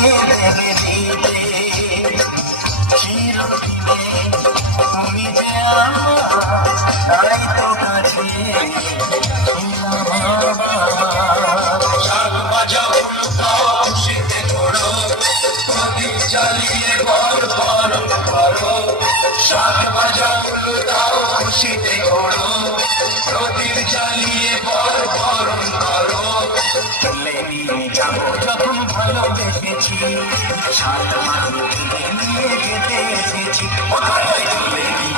দেবে দিতে চিরদিনে তুমি যে আমার তাই তো কাছে শাক ভাজা উল্টাও শীতে করো প্রদীপ জ্বালিয়ে ঘর বরণ করো শাক ভাজা উল্টাও শীতে করো প্রদীপ জ্বালিয়ে ঘর বরণ করো চলে নিয়ে যাবো যখন ভালোবেসেছি সাত মাস নিয়ে যেতে এসেছি চলে